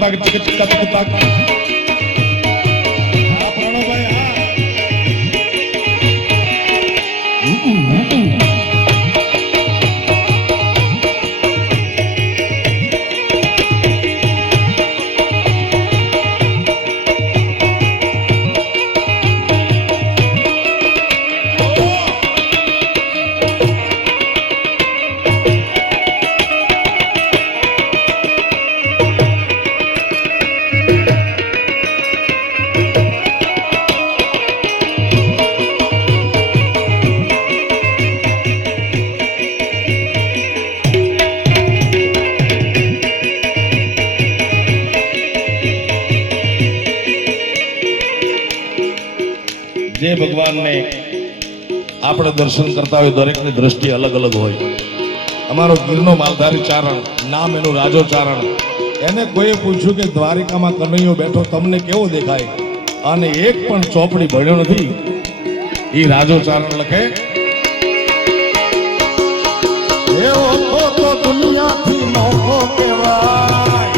તાક ચિક ચિક તાક તાક આ પ્રાણોભાઈ આ જે ભગવાનને આપણે દર્શન કરતા હોય દરેકની દ્રષ્ટિ અલગ અલગ હોય. અમારો ગીરનો માલધારી ચારણ, નામ એનું રાજો ચારણ, એને કોઈએ પૂછ્યું કે દ્વારિકામાં કનૈયો બેઠો તમને કેવો દેખાય? અને એક પણ ચોપડી ભણ્યો નથી. એ રાજો ચારણ લખે એવો તો દુનિયાથી નોખો કહેવાય,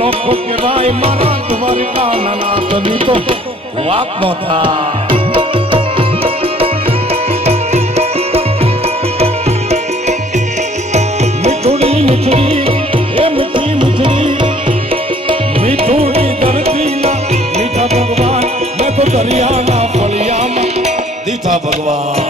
નોખો કહેવાય મારા દ્વારિકાના નાથની તો વાત ન થાય. મીઠુડી મીઠડી એ મીઠી મીઠડી મીઠુડી ધરતીના મીઠા ભગવાન મેં તો દરિયાના ફળિયામાં દીઠા ભગવાન.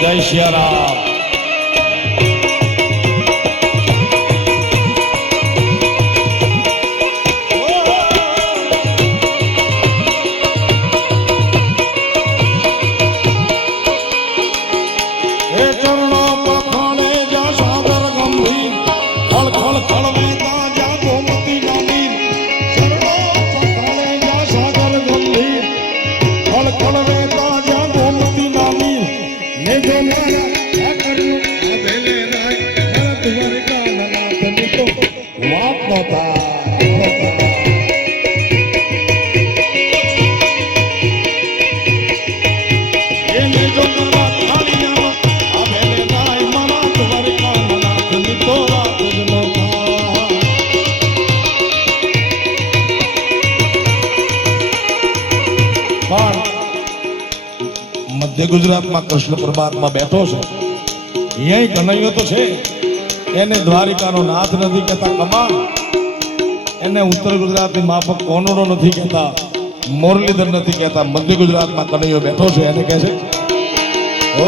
જય સિયારામ. એ ચરણો પખાણે જા સાગર ગંભીર, ખળ ખળ ખળ વહેતા જા ગોમતી નાની. ચરણો પખાણે જા સાગર ગંભીર, ખળ ખળ વહેતા જા ગોમતી નાની. ને જો મારા ઠાકરનું આ ભેલે રાય મારા દ્વારિકાના નાથની તો વાત ન થાય. એને જો મારા થાળીયાનો આ ભેલે રાય મારા દ્વારિકાના નાથની તો વાત જ ન થાય. પણ મધ્ય ગુજરાતમાં કૃષ્ણ પરમાત્મા બેઠો છે, અહીંયા કનૈયો તો છે. એને દ્વારિકાનો નાથ નથી કહેતા કમા, એને ઉત્તર ગુજરાતની માફક કોનડો નથી કહેતા, મોરલીધર નથી કહેતા. મધ્ય ગુજરાતમાં કનૈયો બેઠો છે, એને કહે છે ઓ